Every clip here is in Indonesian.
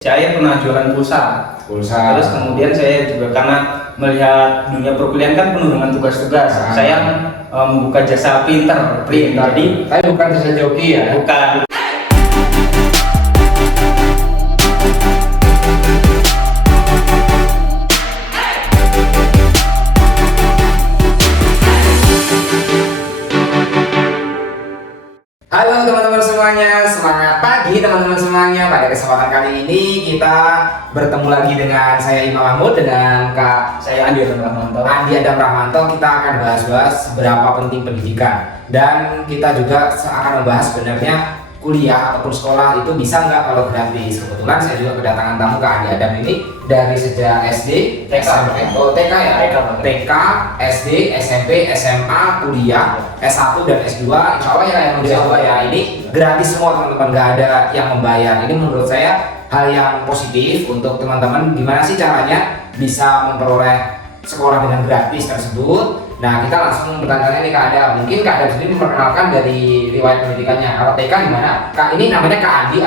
Saya pernah jualan pulsa. Terus kemudian saya juga karena melihat dunia perkuliahan kan penuh dengan tugas-tugas. Saya membuka jasa printer. Jadi saya bukan jasa joki ya. Bukan. Halo teman-teman semuanya, semangat pagi teman-teman semuanya. Pada kesempatan kali ini kita bertemu lagi dengan saya Imam Mahmud dengan Kak Saya Andi Adam Rahmanto. Kita akan bahas-bahas berapa penting pendidikan, dan kita juga akan membahas sebenarnya kuliah ataupun sekolah itu bisa nggak kalau gratis. Kebetulan saya juga kedatangan tamu Kak Andi Adam ini dari sejak SD, SMP, TK ya, TK, SD, SMP, SMA, kuliah, S1 dan S2. Insya Allah ya yang menjawab ya ini gratis semua teman-teman, nggak ada yang membayar. Ini menurut saya hal yang positif untuk teman-teman. Gimana sih caranya bisa memperoleh sekolah dengan gratis tersebut? Nah, kita langsung bertanya nih Kak Adam. Mungkin Kak Adam sendiri memperkenalkan dari riwayat pendidikannya. Kalau TK gimana? Kak, ini namanya Kak Andi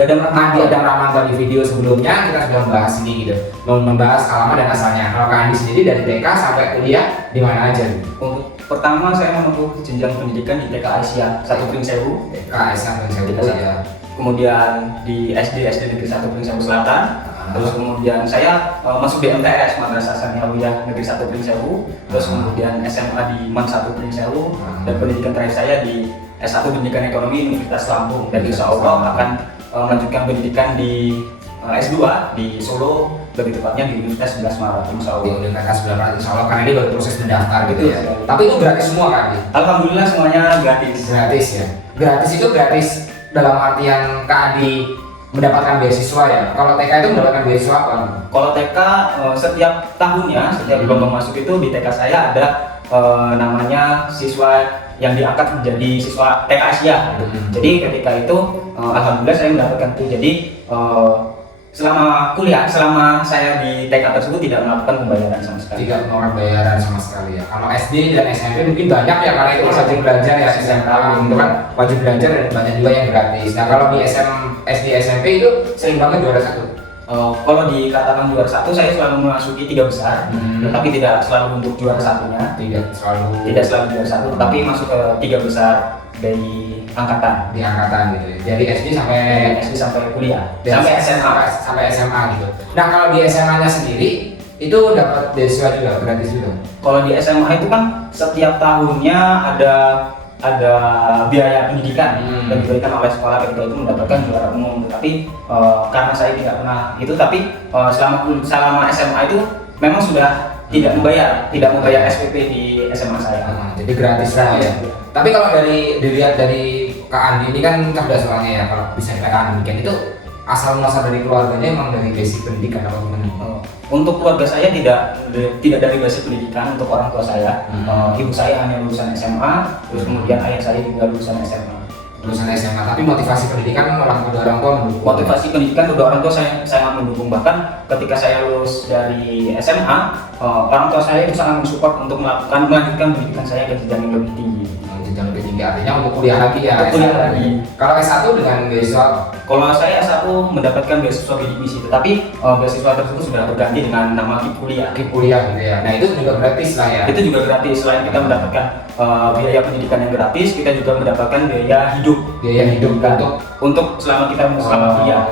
Adam Rahmanto. Di video sebelumnya kita sudah membahas ini gitu, membahas alamat dan asalnya. Kalau Kak Andi sendiri dari TK sampai kuliah di mana aja? Untuk pertama saya menempuh jenjang pendidikan di TK Asia 1 Pringsewu. TK Asia 1 Pringsewu ya. Kemudian di SD Negeri 1 Pringsewu Selatan. Terus kemudian saya masuk di MTS Madrasah Sanawiyah Negeri 1 Pringsewu. Terus kemudian SMA di MAN 1 Pringsewu. Dan pendidikan terakhir saya di S1 Pendidikan Ekonomi Universitas Lampung. Dan insya Allah akan melanjutkan pendidikan di S2 di Solo, lebih tepatnya di Universitas 11 Maret insya Allah. Di Universitas 11 Maret insya Allah, karena ini baru proses mendaftar gitu ya. Tapi itu gratis semua kan? Alhamdulillah semuanya gratis. Gratis ya. Gratis itu gratis dalam artian Kak Andi mendapatkan beasiswa ya. Kalau TK itu mendapatkan beasiswa apa? Kalau TK setiap tahunnya, setiap gelombang masuk itu di TK saya ada namanya siswa yang diangkat menjadi siswa TK Asia. Jadi ketika itu alhamdulillah saya mendapatkan itu. Jadi selama kuliah, selama saya di TK tersebut tidak melakukan pembayaran sama sekali. Tidak melakukan bayaran sama sekali ya. Kalau SD dan SMP mungkin banyak ya, karena itu wajib belajar ya. SMA itu kan wajib belajar dan banyak juga yang gratis. Nah kalau di SD SMP itu sering banget juara satu. Kalau dikatakan juara satu, saya selalu memasuki 3 besar, tetapi tidak selalu untuk juara satunya. Tidak selalu juara satu, tetapi masuk ke 3 besar dari angkatan. Di angkatan gitu. Jadi SD sampai kuliah, sampai SMA gitu. Nah kalau di SMA-nya sendiri itu dapat beasiswa juga, gratis juga. Kalau di SMA itu kan setiap tahunnya ada biaya pendidikan yang diberikan oleh sekolah ketika itu mendapatkan juara umum. Tapi karena saya tidak pernah itu, tapi selama SMA itu memang sudah tidak membayar SPP di SMA saya. Jadi gratis lah ya. Tapi kalau dilihat dari Kak Andi ini kan cerdas orangnya ya. Kalau bisa dikatakan demikian, itu asal muasal dari keluarganya emang dari basic pendidikan apa gimana? Untuk keluarga saya tidak dari basic pendidikan. Untuk orang tua saya, ibu saya hanya lulusan SMA, terus kemudian ayah saya juga lulusan SMA. Tapi motivasi pendidikan orang tua mendukung. Motivasi pendidikan kedua orang tua saya sangat mendukung. Bahkan ketika saya lulus dari SMA, orang tua saya itu sangat mensupport untuk melanjutkan pendidikan saya ke jenjang yang lebih tinggi. Jenjang lebih tinggi artinya untuk kuliah lagi ya. Kuliah lagi. Kalau S1 dengan beasiswa? Kalau saya S1 mendapatkan beasiswa bidik misi, tetapi beasiswa tersebut sudah berganti dengan nama KIP kuliah. KIP kuliah gitu ya. Nah itu juga gratis lah ya. Itu juga gratis. Selain kita mendapatkan biaya pendidikan yang gratis, kita juga mendapatkan biaya hidup untuk selama kuliah.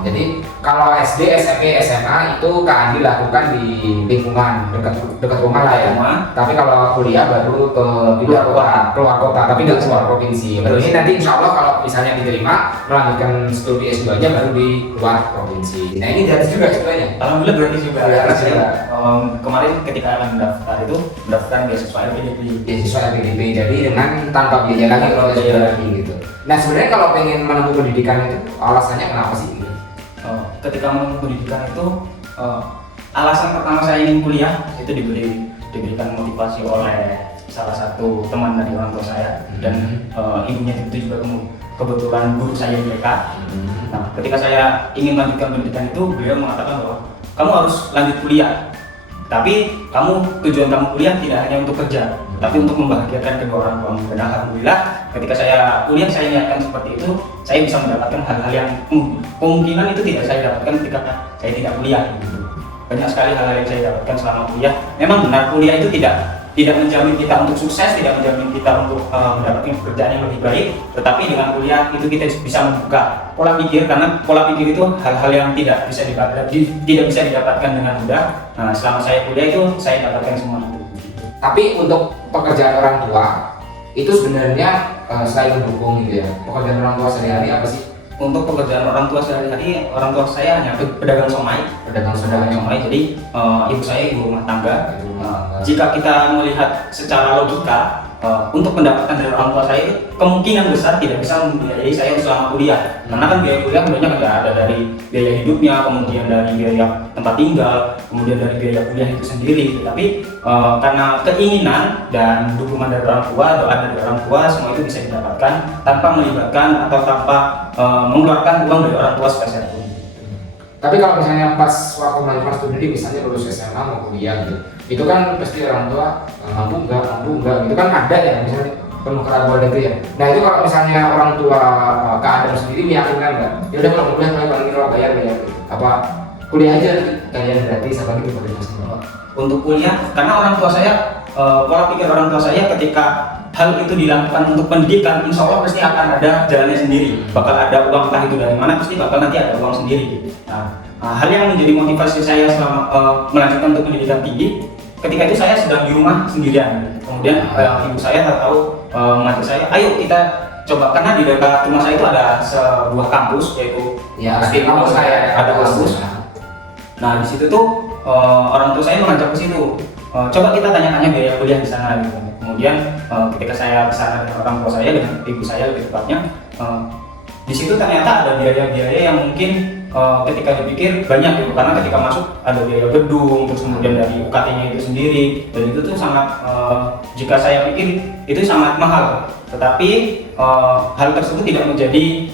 Jadi kalau SD, SMP, SMA itu Kak Andi lakukan di lingkungan dekat rumah lah ya. Tapi kalau kuliah baru ke keluar kota, tapi nggak keluar provinsi. Baru ini nanti insya Allah kalau misalnya diterima melanjutkan studi S2-nya baru di luar provinsi. Nah ini gratis juga sebenarnya. Alhamdulillah gratis juga. Kemarin ketika mendaftarkan beasiswa LPDP. Jadi dengan tanpa biaya lagi kalau S2 lagi gitu. Nah sebenarnya kalau pengen menempuh pendidikan itu alasannya kenapa sih? Ketika menempuh pendidikan itu alasan pertama saya ingin kuliah itu diberikan motivasi oleh salah satu teman dari orang tua saya, dan ibunya itu juga kebetulan guru saya di TK. Nah, ketika saya ingin melanjutkan pendidikan itu, beliau mengatakan bahwa kamu harus lanjut kuliah. Tapi tujuan kamu kuliah tidak hanya untuk kerja, tapi untuk membahagiakan kedua orang tua. Dan alhamdulillah ketika saya kuliah saya niatkan seperti itu, saya bisa mendapatkan hal-hal yang kemungkinan itu tidak saya dapatkan ketika saya tidak kuliah. Banyak sekali hal-hal yang saya dapatkan selama kuliah. Memang benar kuliah itu tidak menjamin kita untuk sukses, tidak menjamin kita untuk mendapatkan pekerjaan yang lebih baik. Tetapi dengan kuliah itu kita bisa membuka pola pikir, karena pola pikir itu hal-hal yang tidak bisa didapatkan dengan mudah. Nah, selama saya kuliah itu saya dapatkan semua itu. Tapi untuk pekerjaan orang tua itu sebenarnya selain mendukung gitu ya, pekerjaan orang tua sehari-hari apa sih? Untuk pekerjaan orang tua sehari-hari, orang tua saya hanya pedagang somai. Jadi ibu saya ibu rumah tangga. Jika kita melihat secara logika, untuk pendapatan dari orang tua saya kemungkinan besar tidak bisa membiayai saya selama kuliah. Karena kan biaya kuliah banyak, ada dari biaya hidupnya, kemudian dari biaya tempat tinggal, kemudian dari biaya kuliah itu sendiri. Tapi karena keinginan dan dukungan dari orang tua, doa dari orang tua, semua itu bisa didapatkan tanpa melibatkan atau tanpa mengeluarkan uang dari orang tua sebesar pun. Tapi kalau misalnya pas waktu melamar studi, misalnya lulus SMA mau kuliah gitu, itu kan pasti orang tua mampu enggak, itu kan ada ya, misalnya penuh keraguan negeri ya. Nah itu kalau misalnya orang tua Kak Adam sendiri meyakinkan nggak? Ya udah kalau kuliah paling kalau bayar gitu. Apa kuliah aja kalian gratis apa gitu pada masanya? Untuk kuliah, karena orang tua saya pola pikir orang tua saya ketika hal itu dilakukan untuk pendidikan, insya Allah pasti akan ada jalannya sendiri. Bakal ada uang, entah itu dari mana, pasti bakal nanti ada uang sendiri. Nah, hal yang menjadi motivasi saya selama melanjutkan untuk pendidikan tinggi, ketika itu saya sedang di rumah sendirian. Kemudian ibu saya tahu mengajak saya, ayo kita coba, karena di dekat rumah saya itu ada sebuah kampus, yaitu kampus saya ada kampus. Nah di situ tuh orang tua saya mengajak ke situ. Coba kita tanya-tanya biaya kuliah di sana gitu. Kemudian ketika saya ke sana dengan orang tua saya, dengan ibu saya lebih tepatnya, di situ ternyata ada biaya-biaya yang mungkin ketika dipikir banyak gitu, karena ketika masuk ada biaya gedung, terus kemudian dari UKT-nya itu sendiri, dan itu tuh sangat jika saya pikir itu sangat mahal. Tetapi hal tersebut tidak menjadi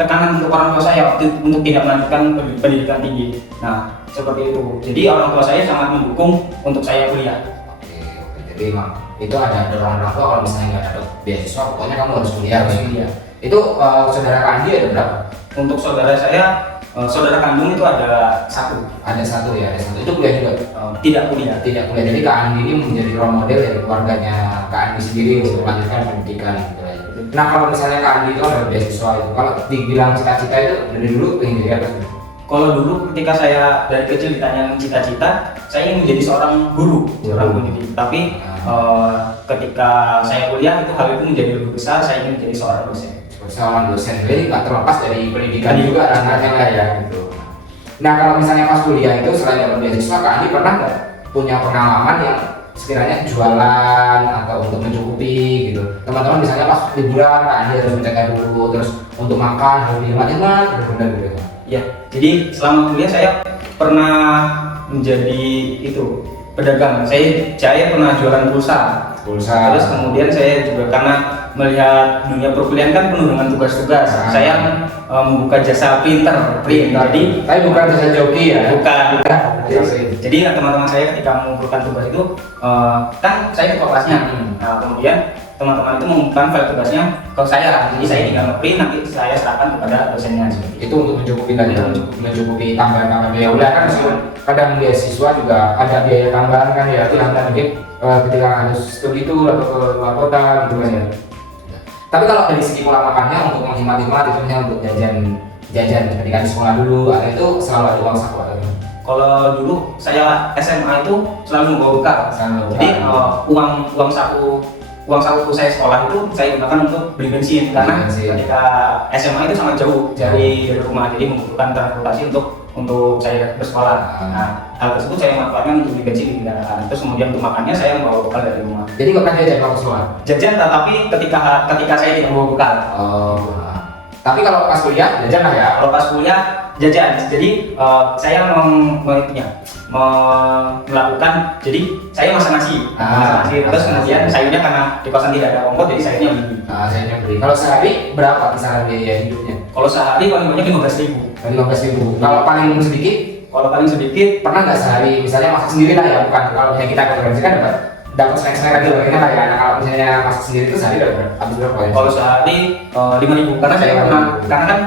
tekanan untuk orang tua saya untuk tidak melanjutkan pendidikan tinggi. Nah seperti itu. Jadi orang tua saya sangat mendukung untuk saya kuliah. Oke. Jadi memang itu ada dorongan orang tua kalau misalnya nggak ada beasiswa, pokoknya kamu harus kuliah. Itu saudara Kandi ada berapa? Untuk saudara saya, saudara kandung itu ada satu. Ada satu. Itu kuliah juga? Tidak kuliah. Jadi Kak Andi ini menjadi role model dari keluarganya Kak Andi sendiri untuk melanjutkan pendidikan gitu ya. Nah kalau misalnya Kak Andi itu ada beasiswa itu, kalau dibilang cita-cita itu dari dulu pengen jadi apa? Kalau dulu ketika saya dari kecil ditanya tita-cita, saya ingin menjadi seorang guru, seorang pendidik. Tapi ketika saya kuliah itu hal itu menjadi lebih besar, saya ingin menjadi seorang dosen. Jadi nggak terlepas dari pendidikan juga anaknya lah ya gitu. Nah kalau misalnya pas kuliah itu selain dapat beasiswa, Kak Andi pernah nggak punya pengalaman yang sekiranya jualan atau untuk mencukupi gitu? Teman-teman misalnya pas liburan Kak Andi harus menjaga dulu, terus untuk makan harus dihemat-hemat, benar gitu. Ya, jadi selama kuliah saya pernah menjadi pedagang. Saya pernah jualan pulsa. Terus kemudian saya juga karena melihat dunia perkuliahan kan penuh dengan tugas-tugas. Saya membuka jasa print. Jadi, tapi bukan jasa joki ya? Bukan. Jadi teman-teman saya ketika mengumpulkan tugas itu, kan saya ketua kelasnya. Nah, kemudian teman-teman itu mengumpulkan file tugasnya ke saya. Jadi saya tinggal nge-print, nanti saya serahkan kepada dosennya. Itu untuk mencukupi tadi, mencukupi tambahan biaya. Udah kan kadang beasiswa juga ada biaya tambahan kan ya, itu nanti mungkin ketika harus studi itu atau ke luar kota gitu kan ya. Tapi kalau dari segi pola makannya untuk menghemat-hemat itu hanya untuk jajan ketika di sekolah dulu, atau itu selalu ada uang saku atau kalau dulu saya SMA itu selalu membawa bekal. Jadi uang saku saya sekolah itu saya gunakan untuk beli bensin karena ketika SMA itu sangat jauh dari rumah, jadi membutuhkan transportasi untuk saya bersekolah. Nah, hal tersebut saya manfaatkan untuk beli bensin di kendaraan. Terus kemudian untuk makannya saya membawa bekal dari rumah. Jadi nggak pernah jajan waktu sekolah? Jajan, tapi ketika saya tidak membawa bekal. Tapi kalau pas kuliah jajan lah ya? Kalau pas kuliah jajan. Jadi saya melakukan, jadi saya masak nasi. Terus kemudian sayurnya karena di kosan tidak ada ongkos, jadi sayurnya beli. Sayurnya beli. Kalau sehari berapa kisaran biaya hidupnya? Kalau sehari paling banyak 15.000. 15.000. Kalau paling sedikit Kalau paling sedikit, Pernah nggak sehari misalnya masak sendiri lah ya, bukan kalau misalnya kita organisasi kan dapat snack-snack lagi lainnya lah ya. Nah, kalau misalnya masak sendiri itu sehari dapat habis berapa ya? kalau sehari 5.000, karena saya pernah, karena kan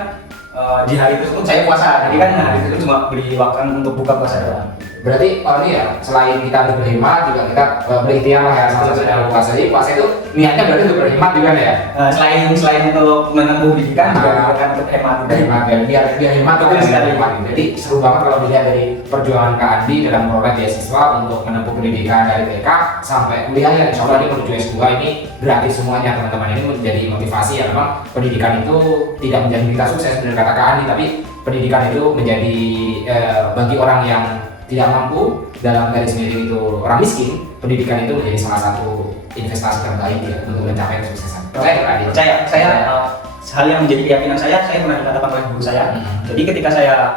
di hari tersebut saya puasa, jadi kan hari itu cuma beli makan untuk buka puasa doang. Berarti ini ya, selain kita berhemat juga kita berikhtiar lah ya sama dalam puasa. Jadi puasa itu niatnya berarti untuk berhemat juga ya. Selain untuk menempuh pendidikan juga kan untuk hemat. Hemat ya, biar hemat Betul itu sekali. hemat. Jadi seru banget kalau dilihat dari perjuangan Kak Andi dalam memperoleh beasiswa untuk menempuh pendidikan dari TK sampai kuliah yang insya Allah ini menuju S2 ini gratis semuanya teman-teman. Ini menjadi motivasi ya, memang pendidikan itu tidak menjadi kita sukses benar kata Kak Andi, tapi pendidikan itu menjadi bagi orang yang tidak mampu, dalam garis miring itu orang miskin, pendidikan itu menjadi salah satu investasi terbaik ya untuk mencapai kesuksesan. Percaya, saya hal yang menjadi keyakinan saya pernah dikatakan oleh guru saya. Jadi ketika saya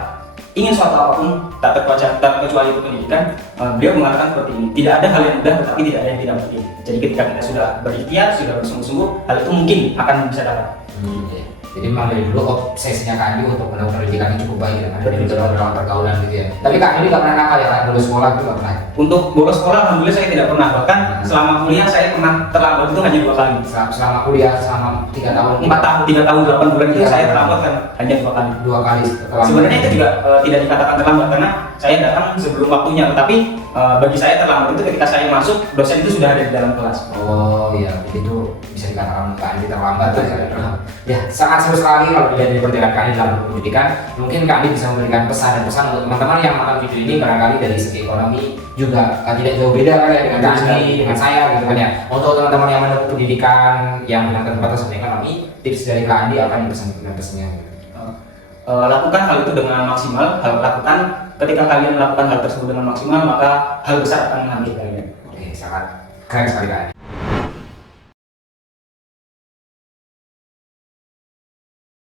ingin suatu apapun, tak terkecuali itu pendidikan, beliau mengatakan seperti ini, tidak ada hal yang mudah tetapi tidak ada yang tidak mungkin. Jadi ketika kita sudah berikhtiar, sudah bersungguh-sungguh, hal itu mungkin akan bisa dapat. Jadi memang dari dulu obsesinya Kak Andi untuk menempuh pendidikan yang cukup baik dengan ada di dalam pergaulan gitu ya. Tapi Kak Andi nggak pernah nakal ya, Kak? Lulus sekolah itu nggak pernah. Untuk bolos sekolah, alhamdulillah saya tidak pernah. Bahkan selama kuliah saya pernah terlambat itu hanya 2 kali. Selama kuliah selama 3 tahun, 4 tahun, 3 tahun 8 bulan itu saya terlambat kan hanya 2 kali. 2 kali. Sebenarnya itu juga tidak dikatakan terlambat karena saya datang sebelum waktunya, tetapi bagi saya terlambat itu ketika saya masuk dosen itu sudah ada di dalam kelas. Oh iya, itu bisa dikatakan Kak Andi terlambat ya. Sangat seru sekali kalau dilihat dari perjalanan Kak Andi dalam pendidikan. Mungkin Kak Andi bisa memberikan pesan dan pesan untuk teman-teman yang menonton video ini, barangkali dari segi ekonomi juga tidak jauh beda kan ya dengan Kak Andi, dengan saya gitu kan ya. Untuk teman-teman yang menempuh pendidikan yang dengan keterbatasan ekonomi, tips dari Kak Andi apa yang pesan-pesannya? Lakukan hal itu dengan maksimal. Lakukan ketika kalian melakukan hal tersebut dengan maksimal, maka hal besar akan menghampiri kalian. Oke, sangat keren sekali Kak Andi.